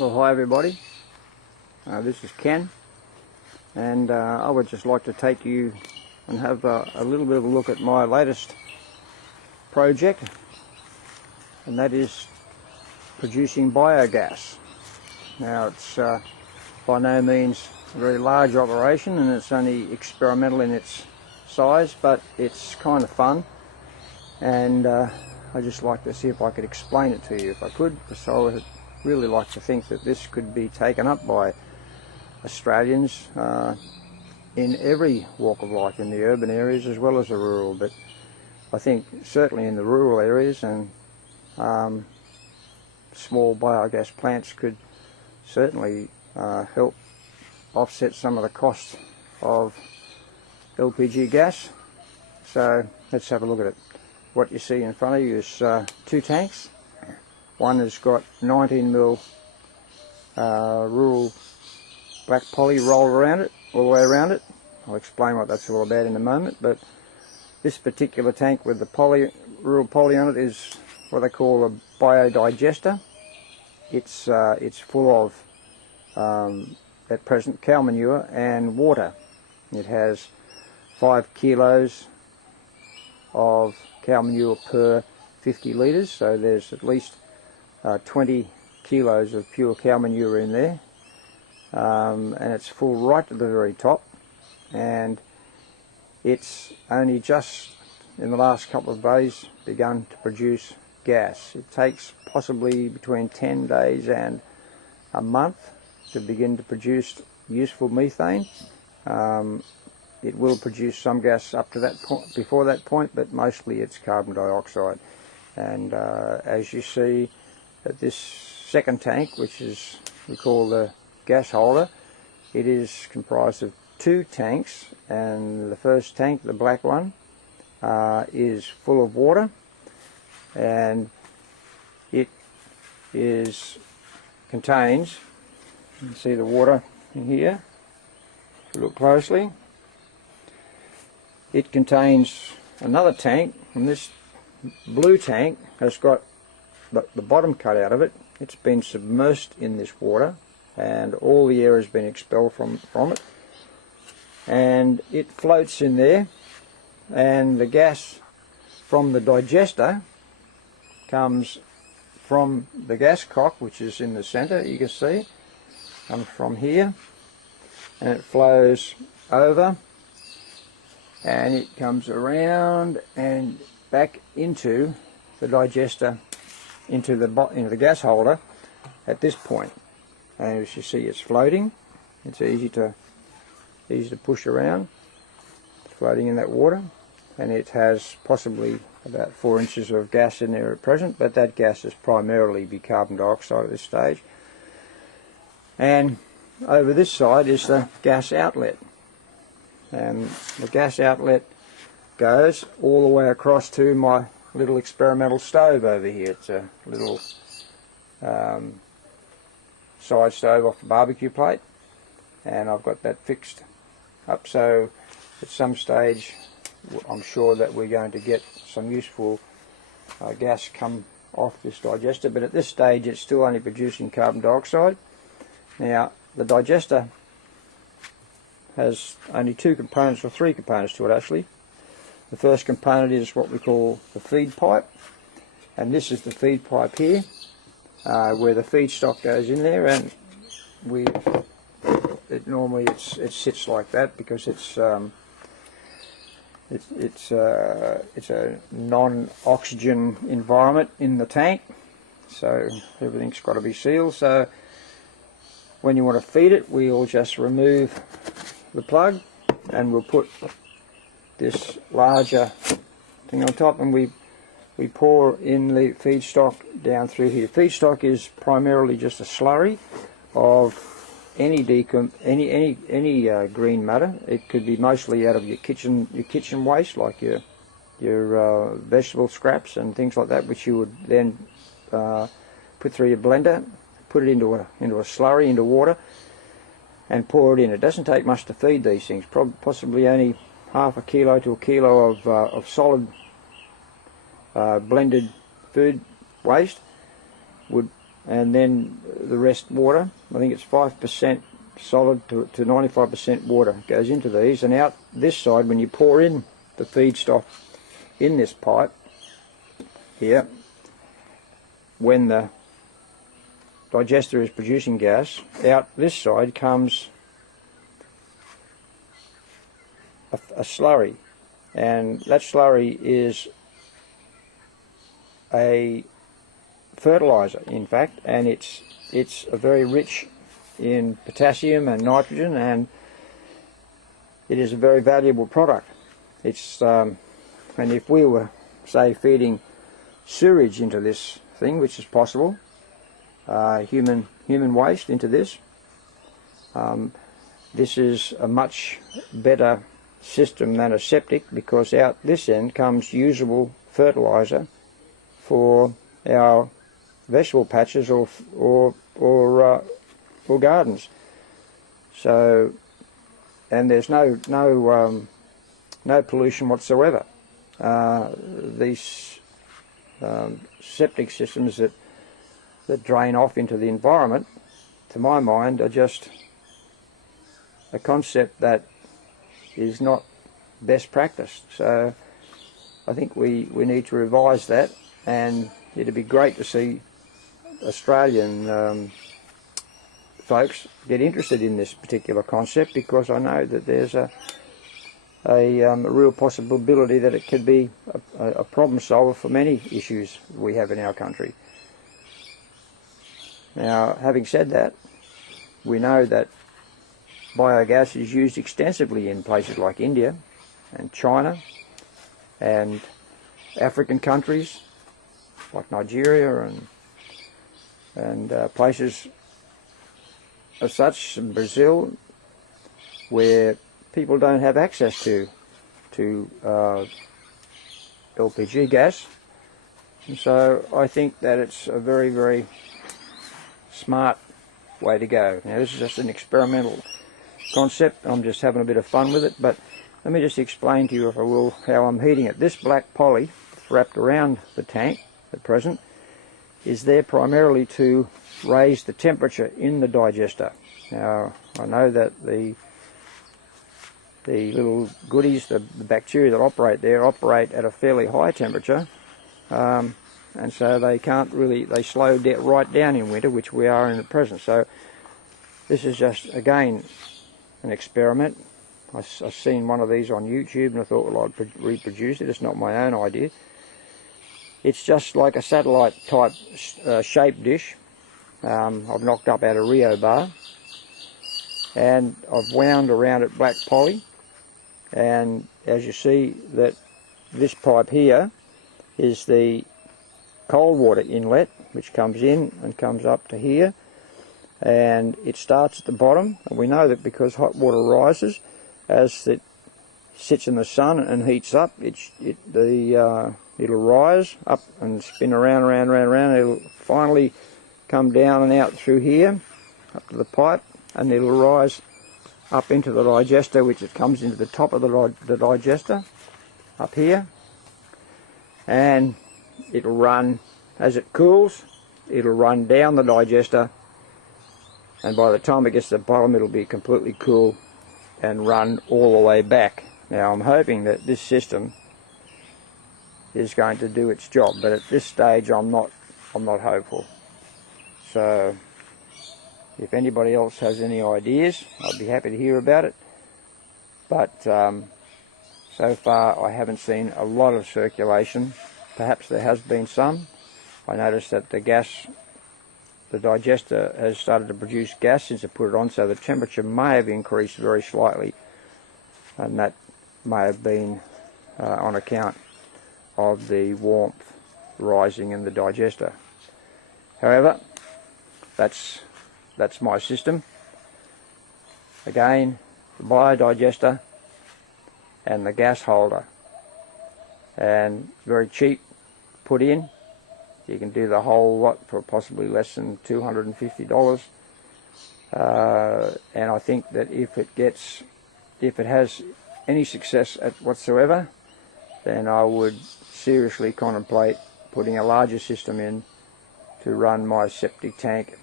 Well, hi everybody, this is Ken, and I would just like to take you and have a little bit of a look at my latest project, and that is producing biogas. Now, it's by no means a very large operation, and it's only experimental in its size, but it's kind of fun, and I'd just like to see if I could explain it to you if I could. So I would really like to think that this could be taken up by Australians in every walk of life, in the urban areas as well as the rural, but I think certainly in the rural areas, and small biogas plants could certainly help offset some of the costs of LPG gas. So let's have a look at it. What you see in front of you is two tanks. One has got 19mm rural black poly rolled around it, all the way around it. I'll explain what that's all about in a moment, but this particular tank with the rural poly on it is what they call a biodigester. It's full of, at present, cow manure and water. It has 5 kilos of cow manure per 50 litres, so there's at least 20 kilos of pure cow manure in there, and it's full right to the very top, and it's only just in the last couple of days begun to produce gas. It takes possibly between 10 days and a month to begin to produce useful methane. It will produce some gas up to that point, before that point, but mostly it's carbon dioxide. And as you see at this second tank, which is we call the gas holder, it is comprised of 2 tanks, and the first tank, the black one, is full of water, and it contains, you can see the water in here if you look closely. It contains another tank, and this blue tank has got the bottom cut out of it. It's been submersed in this water, and all the air has been expelled from it, and it floats in there, and the gas from the digester comes from the gas cock, which is in the center, you can see, comes from here, and it flows over, and it comes around and back into the digester, into the gas holder at this point. And as you see, it's floating. It's easy to push around. It's floating in that water, and it has possibly about 4 inches of gas in there at present, but that gas is primarily be carbon dioxide at this stage. And over this side is the gas outlet, and the gas outlet goes all the way across to my little experimental stove over here. It's a little side stove off the barbecue plate, and I've got that fixed up, so at some stage I'm sure that we're going to get some useful gas come off this digester, but at this stage it's still only producing carbon dioxide. Now, the digester has only 2 components, or 3 components to it actually. The first component is what we call the feed pipe, and this is the feed pipe here, where the feedstock goes in there, and normally it sits like that because it's a non-oxygen environment in the tank, so everything's got to be sealed. So when you want to feed it, we'll just remove the plug, and we'll put this larger thing on top, and we pour in the feedstock down through here. Feedstock is primarily just a slurry of any green matter. It could be mostly out of your kitchen waste, like your vegetable scraps and things like that, which you would then put through your blender, put it into a slurry, into water, and pour it in. It doesn't take much to feed these things, possibly only half a kilo to a kilo of solid blended food waste and then the rest water. I think it's 5% solid to 95% water goes into these, and out this side, when you pour in the feedstock in this pipe here, when the digester is producing gas, out this side comes a slurry, and that slurry is a fertilizer, in fact, and it's very rich in potassium and nitrogen, and it is a very valuable product. It's and if we were, say, feeding sewage into this thing, which is possible, human waste into this, this is a much better system than a septic, because out this end comes usable fertilizer for our vegetable patches or gardens. So, and there's no pollution whatsoever. These septic systems that drain off into the environment, to my mind, are just a concept that is not best practice. So I think we need to revise that, and it'd be great to see Australian folks get interested in this particular concept, because I know that there's a real possibility that it could be a problem solver for many issues we have in our country. Now, having said that, we know that biogas is used extensively in places like India and China and African countries like Nigeria and places as such, in Brazil, where people don't have access to LPG gas. And so I think that it's a very, very smart way to go. Now, this is just an experimental concept. I'm just having a bit of fun with it, but let me just explain to you, if I will, how I'm heating it. This black poly wrapped around the tank at present is there primarily to raise the temperature in the digester. Now, I know that the little goodies, the bacteria that operate there, operate at a fairly high temperature, and so they can't really, they slow right down in winter, which we are in at present. So this is just, again, an experiment. I've seen one of these on YouTube and I thought, well, I'd reproduce it. It's not my own idea. It's just like a satellite type shaped dish. I've knocked up out of Rio bar, and I've wound around it black poly, and as you see, that this pipe here is the cold water inlet, which comes in and comes up to here, and it starts at the bottom, and we know that because hot water rises as it sits in the sun and heats up, it'll rise up and spin around. It'll finally come down and out through here up to the pipe, and it'll rise up into the digester, which it comes into the top of the digester up here, and it'll run, as it cools, it'll run down the digester, and by the time it gets to the bottom, it'll be completely cool and run all the way back. Now, I'm hoping that this system is going to do its job, but at this stage I'm not hopeful. So if anybody else has any ideas, I'd be happy to hear about it, but so far I haven't seen a lot of circulation. Perhaps there has been some. I noticed that the digester has started to produce gas since I put it on, so the temperature may have increased very slightly, and that may have been on account of the warmth rising in the digester. However, that's my system. Again, the biodigester and the gas holder, and very cheap to put in. You can do the whole lot for possibly less than $250, and I think that if it has any success whatsoever, then I would seriously contemplate putting a larger system in to run my septic tank